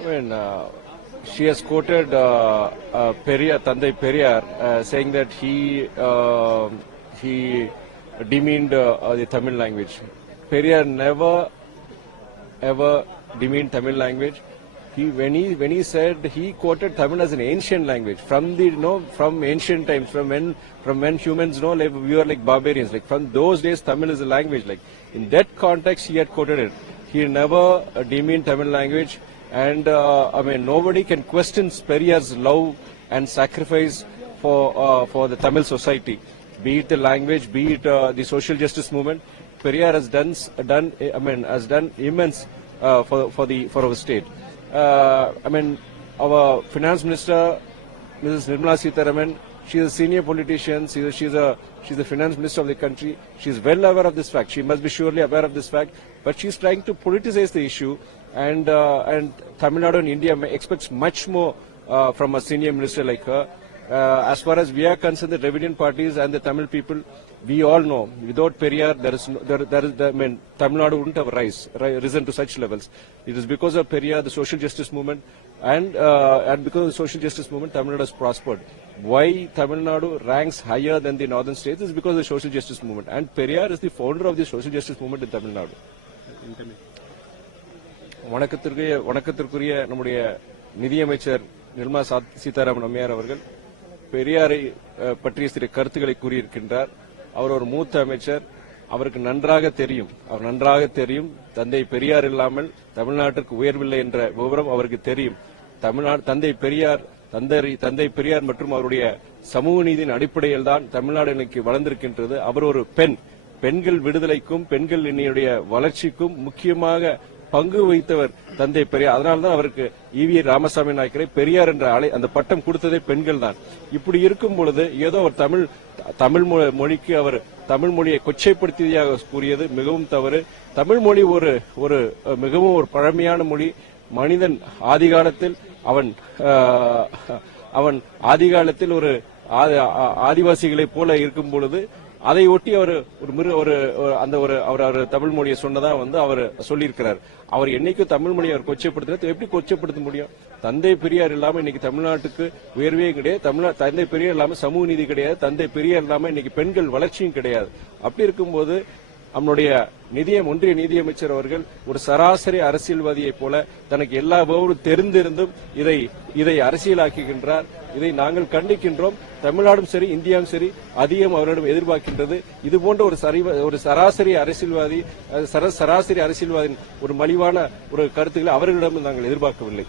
I mean, she has quoted Periyar, Tandai Periyar, saying that he demeaned the Tamil language. Periyar never ever demeaned Tamil language. When he said, he quoted Tamil as an ancient language from from ancient times, from when humans we were like barbarians. Like from those days, Tamil is a language. Like in that context, he had quoted it. He never demeaned Tamil language, and nobody can question Periyar's love and sacrifice for the Tamil society, be it the language, be it the social justice movement. Periyar has done immense for our state. Our finance minister, Mrs. Nirmala Sitharaman, she is a senior politician. She's the finance minister of the country. She is well aware of this fact. She must be surely aware of this fact. But she is trying to politicize the issue, and Tamil Nadu and India expects much more from a senior minister like her. As far as we are concerned, the Dravidian parties and the Tamil people, we all know, without Periyar, Tamil Nadu wouldn't have risen to such levels. It is because of Periyar, the social justice movement, and because of the social justice movement, Tamil Nadu has prospered. Why Tamil Nadu ranks higher than the northern states is because of the social justice movement. And Periyar is the founder of the social justice movement in Tamil Nadu. வணக்கத்திற்குரிய நம்முடைய நிதியமைச்சர் நிர்மலா சீதாராமன் அம்மையார் அவர்கள் பெரியாரை பற்றிய சில கருத்துக்களை கூறியிருக்கின்றார். அவர் ஒரு மூத்த அமைச்சர். அவருக்கு நன்றாக தெரியும் தந்தை பெரியார் இல்லாமல் தமிழ்நாட்டிற்கு உயர்வில்லை என்ற விவரம் அவருக்கு தெரியும். தந்தை பெரியார் மற்றும் அவருடைய சமூக நீதியின் அடிப்படையில் தான் தமிழ்நாடு இன்னைக்கு வளர்ந்திருக்கின்றது. அவர் ஒரு பெண்கள் விடுதலைக்கும் பெண்கள் இன்னையுடைய வளர்ச்சிக்கும் முக்கியமாக பங்கு வகித்தவர் தந்தை பெரியார். அதனால்தான் அவருக்கு ஈவி ராமசாமி நாயக்கரை பெரியார் என்ற அந்த பட்டம் கொடுத்ததே பெண்கள் தான். இப்படி இருக்கும் பொழுது ஏதோ ஒரு தமிழ் மொழிக்கு அவர் தமிழ் மொழியை கொச்சைப்படுத்தியதாக கூறியது மிகவும் தவறு. தமிழ் மொழி ஒரு மிகவும் ஒரு பழமையான மொழி. மனிதன் ஆதிகாலத்தில் அவன் ஆதிகாலத்தில் ஒரு ஆதிவாசிகளைப் போல இருக்கும் பொழுது அதை ஒட்டி அவர் அவர் தமிழ் மொழியை சொன்னதா அவர் சொல்லியிருக்கிறார். அவர் என்னைக்கும் தமிழ் மொழியை அவர் கொச்சைப்படுத்தினா எப்படி கொச்சைப்படுத்த முடியும்? தந்தை பெரியார் இல்லாம இன்னைக்கு தமிழ்நாட்டுக்கு உயர்வே கிடையாது. தந்தை பெரியார் இல்லாம சமூக நீதி கிடையாது. தந்தை பெரியார் இல்லாம இன்னைக்கு பெண்கள் வளர்ச்சியும் கிடையாது. அப்படி இருக்கும்போது நம்முடைய ஒன்றிய நிதியமைச்சர் அவர்கள் ஒரு சராசரி அரசியல்வாதியை போல தனக்கு எல்லா விவரமும் தெரிந்திருந்தும் இதை அரசியலாக்குகின்றார். இதை நாங்கள் கண்டிக்கின்றோம். தமிழ்நாடும் சரி, இந்தியாவும் சரி அதிகம் அவரிடம் எதிர்பார்க்கின்றது. இது போன்ற ஒரு சராசரி அரசியல்வாதியின் ஒரு மலிவான ஒரு கருத்துக்களை அவர்களிடம் நாங்கள் எதிர்பார்க்கவில்லை.